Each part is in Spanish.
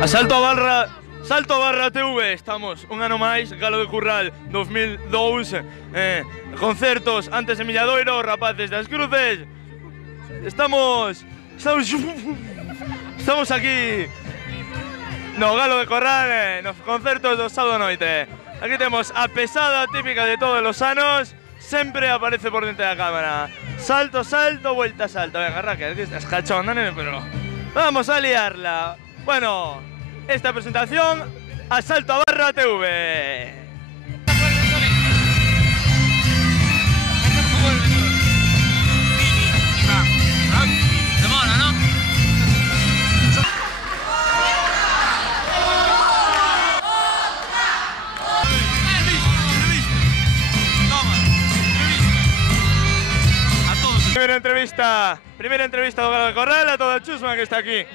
Asalto a Barra, Salto a Barra TV, estamos un ano máis, Galo de Curral 2002, concertos antes de Milladoiro, rapaces das Cruces. Estamos aquí no Galo de Corral, nos concertos do sábado noite. Aquí temos a pesada típica de todos os anos, sempre aparece por dentro da cámara. Salto, salto, vuelta, salto. Venga, Raquel, que estás cachonda, nene, pero vamos a liarla. Bueno, esta presentación, Asalto a Barra TV. Primera entrevista do Galo de Corral a toda a chusma que está aquí.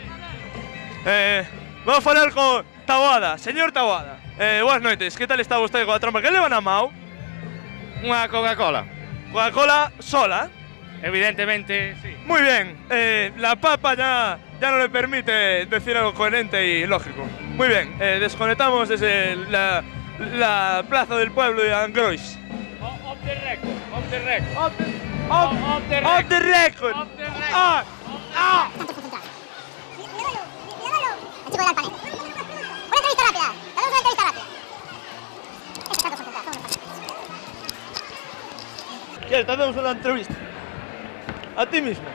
Vamos a falar con Taboada, señor Taboada. Boas noites, que tal está vostede coa trompa? Que leva na mão? Unha Coca-Cola. Coca-Cola sola. Evidentemente, sí. Muy bien, la papa ya no le permite decir algo coherente y lógico. Muy bien, desconectamos desde la plaza del pueblo de Angrois. Off the record, off the record. Off the record. Ah, ah. Chico del panel. Una entrevista rápida. Damos una entrevista rápida. Eso está concentrado. ¿Quieres? Te hacemos una entrevista. A ti mismo.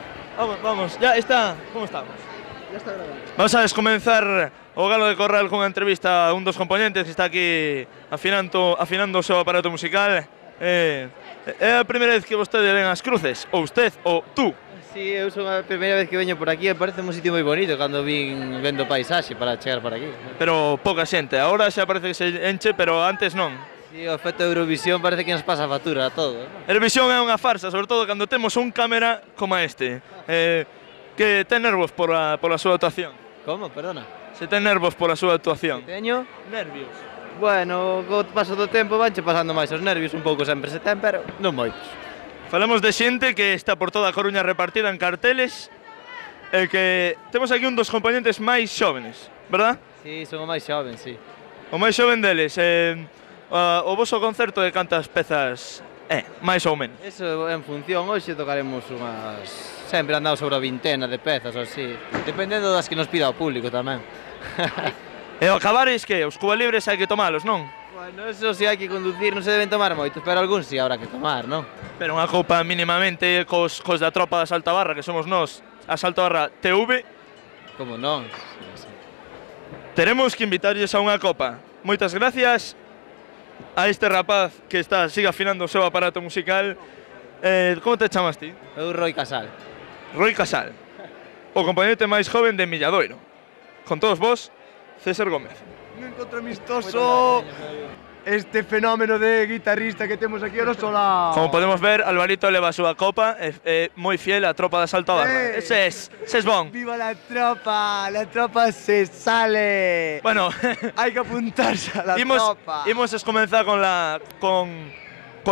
Vamos, ya está. ¿Cómo estamos? Ya está grabando. Vamos a descomenzar o Galo de Corral con unha entrevista a un dos componentes que está aquí afinando o seu aparato musical. É a primeira vez que vostede ven as Cruces? Ou usted, ou tú? Sí, eu son a primeira vez que veño por aquí e parece un sitio moi bonito cando vin vendo paisaxe para chegar por aquí. Pero pouca xente, agora xa parece que se enche, pero antes non. Sí, o efecto de Eurovisión parece que nos pasa a factura a todo, ¿no? Eurovisión é unha farsa, sobre todo cando temos un cámara como este, que ten nervos pola súa actuación. Como? Perdona? Se ten nervos pola súa actuación. Teño? Nervios. Bueno, co paso do tempo vanche pasando máis os nervios, un pouco sempre se ten, pero non moitos. Falamos de xente que está por toda a Coruña repartida en carteles e que temos aquí un dos componentes máis xóvenes, verdad? Sí, son o máis xoven, sí. O máis xoven deles. O voso concerto de cantas pezas máis ou menos? Eso en función, hoxe tocaremos unhas... Sempre andamos sobre a vintena de pezas ou así, dependendo das que nos pida o público tamén. E ao acabares que os Cuba Libres hai que tomalos, non? Bueno, eso si hai que conducir non se deben tomar moitos, pero algún si habrá que tomar, non? Pero unha copa mínimamente cos da tropa da Salto a Barra, que somos nós, a Salto a Barra TV, Como non? teremos que invitarlles a unha copa. Moitas gracias a este rapaz que sigue afinando o seu aparato musical. Como te chamas ti? Eu Roi Casal. Roi Casal, o componente máis joven de Milladoiro. Con todos vos, César Gómez. Un encontro amistoso, este fenómeno de guitarrista que temos aquí ao noso lado. Como podemos ver, Alvarito leva a súa copa, é moi fiel á tropa da Salto a Barra. Ese es bon. ¡Viva la tropa se sale! Bueno, Hai que apuntarse a la tropa. imos comenzar coa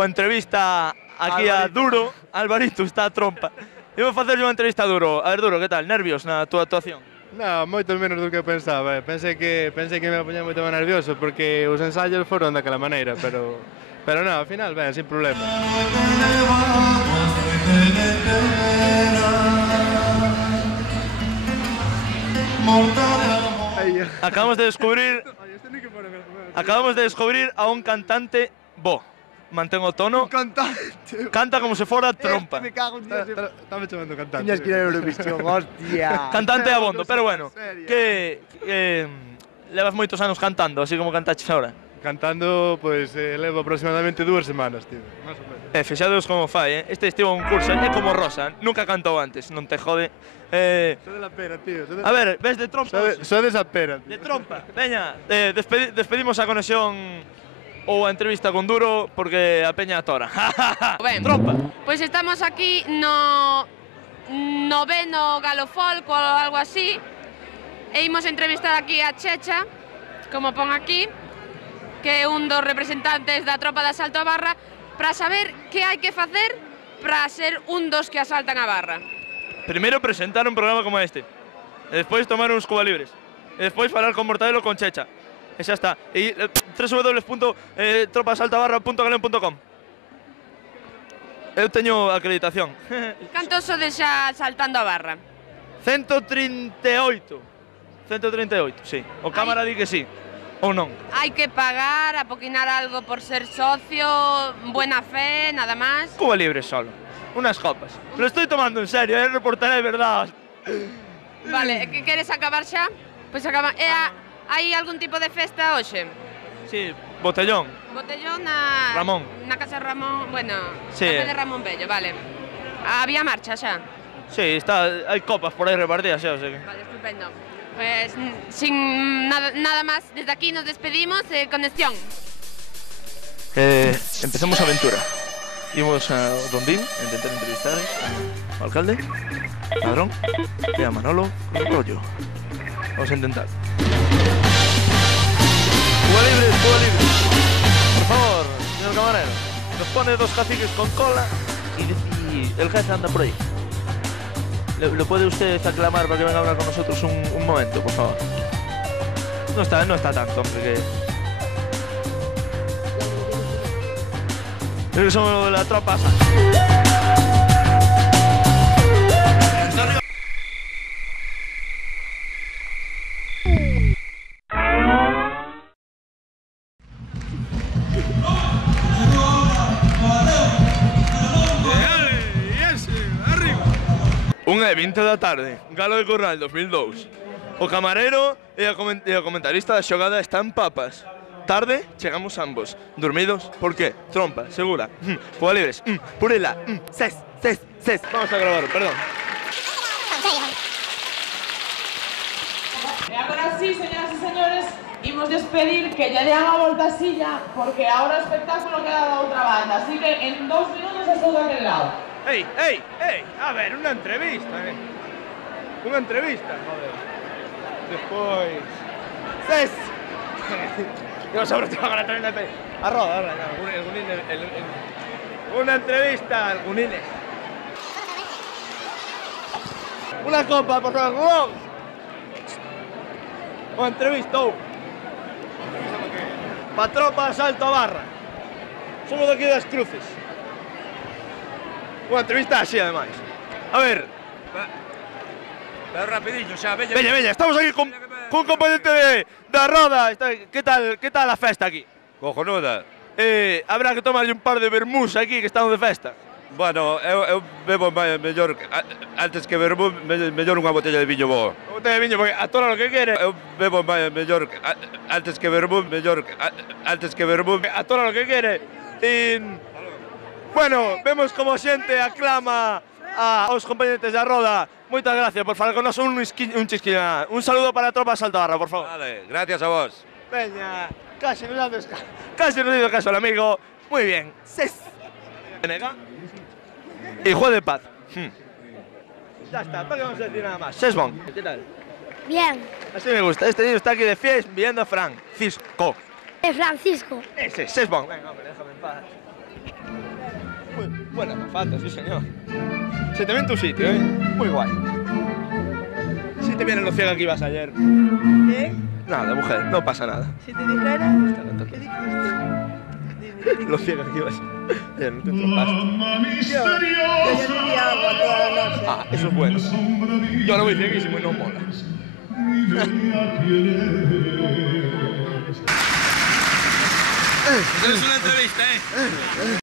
entrevista aquí a Duro. Alvarito está a trompa. Imos facerlle unha entrevista a Duro. A ver, Duro, que tal? Nervios na túa actuación? No, moito menos do que pensaba. Pensei que me poñía moito máis nervioso porque os ensaios foron daquela maneira, pero no, ao final, ben, sin problema. Acabamos de descubrir a un cantante bo. Mantén o tono. Cantante. Canta como se fora trompa. Me cago en Dios. Estaba chamando cantante. Tiñas que ir a Eurovisión, hostia. Cantante abondo, pero bueno, que levas moitos anos cantando, así como cantaches ahora. Cantando, pois, levo aproximadamente 2 semanas, tío. Más ou menos. Fixados como fai, Este estivo un curso, é como Rosa, nunca cantou antes, non te jode. Só de la pera, tío. A ver, ves de trompa? Só de esa pera, tío. De trompa. Veña, despedimos a conexión ou a entrevista con Duro porque a peña atora. Ben, Trompa. pois estamos aquí no noveno Galo Folk ou algo así e imos entrevistar aquí a Checha, como pon aquí, que é un dos representantes da tropa de Asalto a Barra, para saber que hai que facer para ser un dos que asaltan a barra. Primeiro presentar un programa como este. E despois tomar uns Cuba Libres. E despois falar con Mortadelo con Checha. E xa está. E www.tropasaltabarra.galén.com. Eu teño acreditación. Cantos sodes xa saltando a barra? 138. 138, sí. O cámara di que sí. Ou non. Hai que pagar, apoquinar algo por ser socio, buena fe, nada máis. Cuba Libre solo. Unas copas. Lo estoy tomando en serio, reportaré verdad. Vale, que queres acabar xa? Pois acaba. Hai algún tipo de festa hoxe? Sí, botellón. Botellón na... Ramón. Na casa Ramón, bueno, Sí. Café de Ramón Bello, vale. Había marcha xa? Sí, hai copas por aí repartidas, xa, o sea que... Vale, estupendo. Pues sin nada más, desde aquí nos despedimos, conexión. Empezamos a aventura. Imos a Rondín a intentar entrevistar ao alcalde, Ladrón e a Manolo Rollo. Vamos a intentar. Cuba Libre, Cuba Libre. Por favor, señor camarero, nos pone 2 caciques con cola y el jefe anda por ahí. ¿Lo puede usted aclamar para que venga a hablar con nosotros un momento, por favor? No está tanto, hombre, que... Creo que somos de la tropa. Unha de 20 da tarde, Galo de Corral 2002. O camarero e o comentarista da xogada están papas. Tarde, chegamos ambos. Dormidos, por qué? Trompa, segura. Cuba Libres, purela, ses. Vamos a grabar, perdón. E agora sí, señoras e señores, imos despedir que lle dean a volta a silla porque ahora o espectáculo queda da outra banda. Así que en 2 minutos estou daquel lado. ¡Ey! A ver, una entrevista, Una entrevista, joder. Despois... ¡Ses! Yo sobre todo agora tamén arroda, una entrevista, algunines. Una copa, por favor. Una entrevista. Pa tropa Salto a Barra. Somos de aquí das Cruces. Unha entrevista así, ademais. A ver. Pero rapidillo, xa, veña. Veña, estamos aquí con un componente da Roda. Que tal a festa aquí? Cojonuda. Habrá que tomarlle un par de vermús aquí que estamos de festa. Bueno, eu bebo mellor, antes que vermú, mellor unha botella de viño bo. Unha botella de viño, porque a toda lo que quere. Eu bebo mellor, antes que vermú, a toda lo que quere. Bueno, vemos como a xente aclama aos componentes da Roda. Moitas gracias por falar con nos un chisquillo. Un saludo para a tropa Salto a Barra, por favor. Vale, gracias a vos. Veña, casi nos hizo caso el amigo. Muy bien. Nega. Hijo de paz. Ya está, ¿para qué vamos a decir nada más? Sesbon, ¿qué tal? Bien. Así me gusta. Este niño está aquí de fies viendo a Francisco. Francisco. Ese, Sesbon. Venga, hombre, déjame en paz. Muy buena azafata, sí señor. Se te ve en tu sitio, Muy guay. Si te viene lo ciega que ibas ayer. ¿Qué? Nada, mujer, no pasa nada. Si te dijera, ¿qué dijiste? Lo ciega que ibas ayer, no te trompaste. Yo diría agua toda la noche. Ah, eso es bueno. Yo ahora voy cieguísimo y no mola. Es una entrevista,